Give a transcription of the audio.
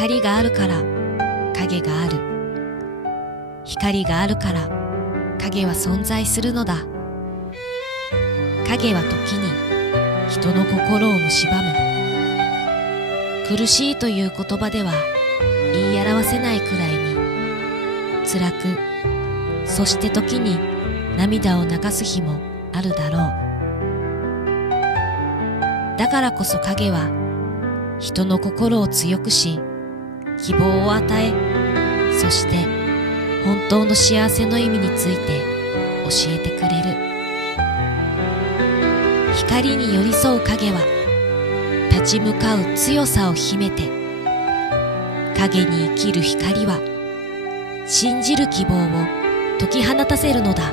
光があるから影がある。光があるから影は存在するのだ。影は時に人の心を蝕む。苦しいという言葉では言い表せないくらいに辛く、そして時に涙を流す日もあるだろう。だからこそ影は人の心を強くし、希望を与え、そして本当の幸せの意味について教えてくれる。光に寄り添う影は立ち向かう強さを秘めて、影に生きる光は信じる希望を解き放たせるのだ。